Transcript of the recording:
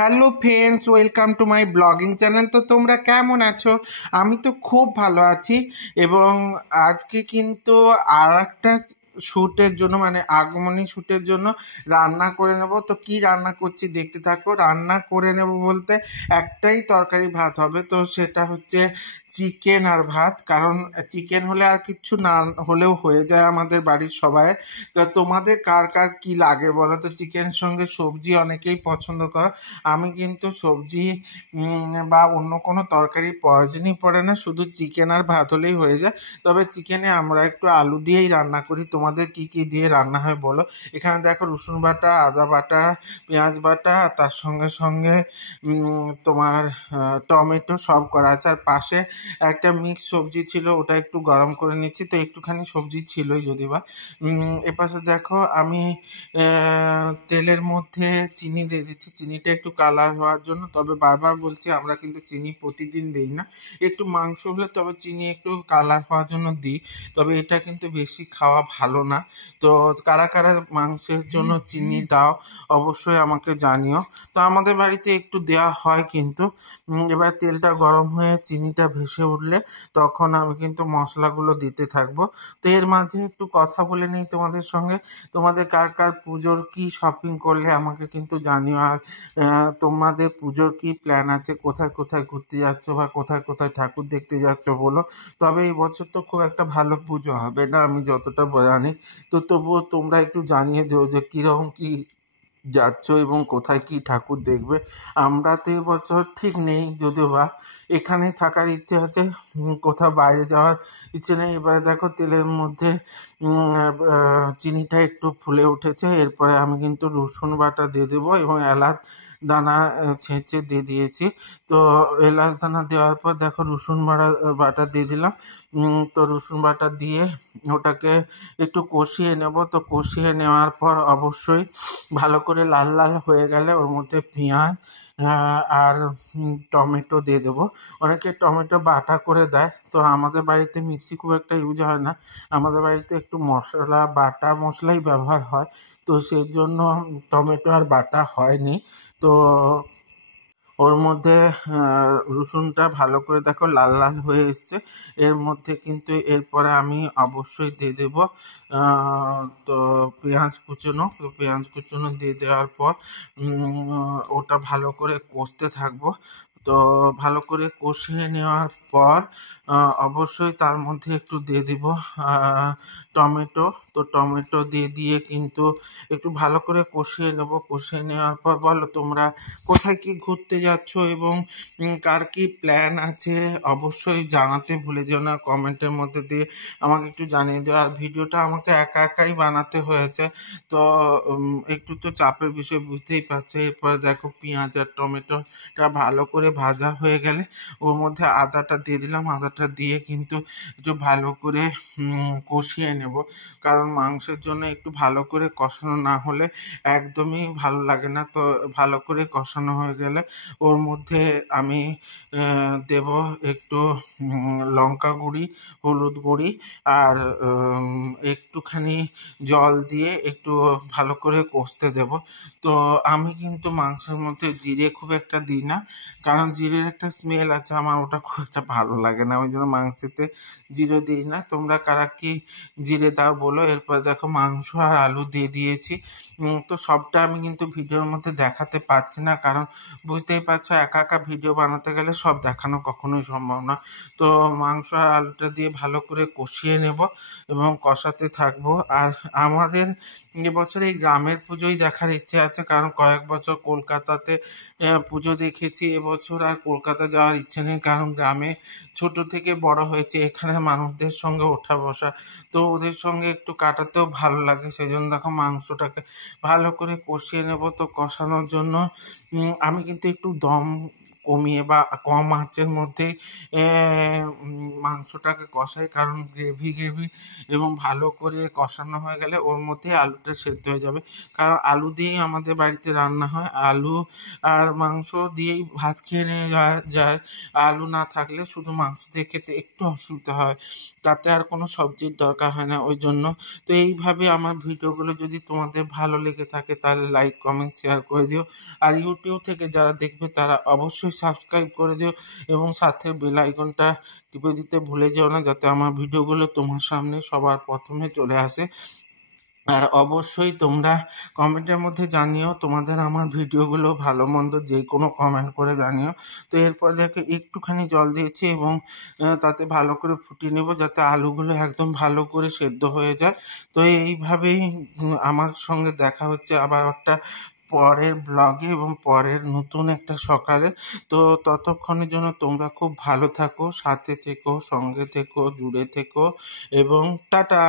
Hello friends, welcome to my blogging channel. তো তোমরা কেমন আছো? আমি তো খুব ভালো আছি। এবং আজকে কিন্তু আর একটা শ্যুটের জন্য, মানে আগমনী শ্যুটের জন্য রান্না করে নেব। তো কি রান্না করছি দেখতে থাকো। রান্না করে নেব বলতে একটাই তরকারি ভাত হবে, তো সেটা হচ্ছে চিকেন আর ভাত। কারণ চিকেন হলে আর কিচ্ছু না হলেও হয়ে যায় আমাদের বাড়ির সবাই। তো তোমাদের কার কার কি লাগে বলো তো? চিকেনের সঙ্গে সবজি অনেকেই পছন্দ করো। আমি কিন্তু সবজি বা অন্য কোনো তরকারি প্রয়োজনই পড়ে না, শুধু চিকেন আর ভাত হলেই হয়ে যায়। তবে চিকেনে আমরা একটু আলু দিয়েই রান্না করি। তোমাদের কি কি দিয়ে রান্না হয় বলো? এখানে দেখো রসুন বাটা, আদা বাটা, পেঁয়াজ বাটা, আর তার সঙ্গে সঙ্গে তোমার টমেটো সব করা আছে। আর পাশে একটা মিক্স সবজি ছিল, ওটা একটু গরম করে নিচ্ছি। তো একটুখানি সবজি ছিলই যদি বা। এপাশে দেখো আমি তেলের মধ্যে চিনি দিয়ে দিচ্ছি, চিনিটা একটু কালার হওয়ার জন্য। তবে বারবার বলছি, আমরা কিন্তু চিনি প্রতিদিন দিই না, একটু মাংস হলে তবে চিনি একটু কালার হওয়ার জন্য দিই। তবে এটা কিন্তু বেশি খাওয়া ভালো না। তো কারা কারা মাংসের জন্য চিনি দাও অবশ্যই আমাকে জানিও। তো আমাদের বাড়িতে একটু দেওয়া হয় কিন্তু। এবার তেলটা গরম হয়ে চিনিটা ভেসে উঠলে তখন আমি কিন্তু মশলাগুলো দিতে থাকবো। তো এর মাঝে একটু কথা বলে নিই তোমাদের সঙ্গে। তোমাদের কার কার পুজোর কি শপিং করলে আমাকে কিন্তু জানিও। আর তোমাদের পুজোর কি প্ল্যান আছে? কোথায় কোথায় ঘুরতে যাচ্ছ বা কোথায় কোথায় ঠাকুর দেখতে যাচ্ছ বলো। তবে এই বছর তো খুব একটা ভালো পুজো হবে না আমি যতটা জানি। তো তবুও তোমরা একটু জানিয়ে দিও যে কীরকম কি যাচ্ছ এবং কোথায় কি ঠাকুর দেখবে। আমরা তো এবছর ঠিক নেই, যদিও বা এখানে থাকার ইচ্ছে আছে, কোথাও বাইরে যাওয়ার ইচ্ছে নেই। এবারে দেখো তেলের মধ্যে চিনিটা একটু ফুলে উঠেছে। এরপরে আমি কিন্তু রসুন বাটা দিয়ে দেবো এবং এলাচ দানা ছেঁচে দিয়ে দিয়েছি। তো এলাচ দানা দেওয়ার পর দেখো রসুন বাটা দিয়ে দিলাম। তো রসুন বাটা দিয়ে ওটাকে একটু কষিয়ে নেব। তো কষিয়ে নেওয়ার পর অবশ্যই ভালো করে লাল লাল হয়ে গেলে ওর মধ্যে পেঁয়াজ আর টমেটো দিয়ে দেবো। অনেকে টমেটো বাটা করে দেয়, তো আমাদের বাড়িতে মিক্সি খুব একটা ইউজ হয় না। আমাদের বাড়িতে একটু মশলা বাটা মশলাই ব্যবহার হয়, তো সেই জন্য টমেটো আর বাটা হয়নি। তো ওর মধ্যে রসুনটা ভালো করে দেখো লাল লাল হয়ে এসছে। এর মধ্যে কিন্তু এরপরে আমি অবশ্যই দিয়ে দেবো তো পেঁয়াজ কুচনো। তো পেঁয়াজ কুচনো দিয়ে দেওয়ার পর ওটা ভালো করে কষতে থাকবো। তো ভালো করে কষিয়ে নেওয়ার পর অবশ্যই তার মধ্যে একটু দিয়ে দিব টমেটো। তো টমেটো দিয়ে কিন্তু একটু ভালো করে কষিয়ে নেব। কষিয়ে নেওয়ার পর বলো তোমরা কোথায় কি ঘুরতে যাচ্ছ এবং কার কি প্ল্যান আছে অবশ্যই জানাতে ভুলে যেও না। কমেন্টের মধ্যে দিয়ে আমাকে একটু জানিয়ে দিও। আর ভিডিওটা আমাকে একা একাই বানাতে হয়েছে, তো একটু তো চাপের বিষয় বুঝতেই পারছো। এরপরে দেখো পেঁয়াজ আর টমেটোটা ভালো করে ভাজা হয়ে গেলে ওর মধ্যে আদাটা দিয়ে দিলাম। আদাটা দিয়ে কিন্তু একটু ভালো করে কষিয়ে নেব, কারণ মাংসের জন্য একটু ভালো করে কষানো না হলে একদমই ভালো লাগে না। তো ভালো করে কষানো হয়ে গেলে ওর মধ্যে আমি দেব একটু লঙ্কা গুঁড়ি, হলুদ গুঁড়ি আর একটুখানি জল দিয়ে একটু ভালো করে কষতে দেব। তো আমি কিন্তু মাংসের মধ্যে জিরে খুব একটা দিই না, কারণ জিরের একটা স্মেল আছে, আমার ওটা খুব একটা ভালো লাগে না, ওই জন্য মাংসেতে জিরে দিই না। তোমরা কারা কি জিরে দাও বলো। এরপর দেখো মাংস আর আলু দিয়ে দিয়েছি। তো সবটা আমি কিন্তু ভিডিওর মধ্যে দেখাতে পারছি না, কারণ বুঝতেই পারছো একা একা ভিডিও বানাতে গেলে সব দেখানো কখনোই সম্ভব না। তো মাংস আর আলুটা দিয়ে ভালো করে কষিয়ে নেব এবং কষাতে থাকবো। আর আমাদের এবছর এই গ্রামের পুজোই দেখার ইচ্ছে আছে, কারণ কয়েক বছর কলকাতাতে পুজো দেখেছি। এবছর আর কলকাতা যাওয়ার ইচ্ছে নেই, কারণ গ্রামে ছোট থেকে বড় হয়েছে, এখানে মানুষদের সঙ্গে ওঠা বসা, তো ওদের সঙ্গে একটু কাটাতেও ভালো লাগে। সেই জন্য দেখো মাংসটাকে ভালো করে কষিয়ে নেব। তো কষানোর জন্য আমি কিন্তু একটু দম কমিয়ে বা কম আঁচের মধ্যেই মাংসটাকে কষাই, কারণ গ্রেভি এবং ভালো করে কষানো হয়ে গেলে ওর মধ্যেই আলুটা সেদ্ধ হয়ে যাবে। কারণ আলু দিয়েই আমাদের বাড়িতে রান্না হয়, আলু আর মাংস দিয়েই ভাত খেয়ে নিয়ে যায়। আলু না থাকলে শুধু মাংস দিয়ে খেতে একটু অসুবিধা হয়, তাতে আর কোনো সবজির দরকার হয় না ওই জন্য। তো এইভাবে আমার ভিডিওগুলো যদি তোমাদের ভালো লেগে থাকে তাহলে লাইক কমেন্ট শেয়ার করে দিও। আর ইউটিউব থেকে যারা দেখবে তারা অবশ্যই সাবস্ক্রাইব করে দিও এবং সাথে বেল আইকনটা টিপে দিতে ভুলে যেও না, যাতে আমার ভিডিওগুলো তোমার সামনে সবার প্রথমে চলে আসে। আর অবশ্যই তোমরা কমেন্টের মধ্যে জানিও তোমাদের আমার ভিডিওগুলো ভালো মন্দ, যে কোনো কমেন্ট করে জানিও। তো এরপর দেখে একটুখানি জল দিয়েছি এবং তাতে ভালো করে ফুটিয়ে নেব, যাতে আলুগুলো একদম ভালো করে সেদ্ধ হয়ে যায়। তো এইভাবেই আমার সঙ্গে দেখা হচ্ছে আবার একটা পরের ব্লগে এবং পরের নতুন একটা সকালে। তো ততক্ষণের জন্য তোমরা খুব ভালো থাকো, সাথে থেকো, সঙ্গে থেকো, জুড়ে থেকো এবং টাটা।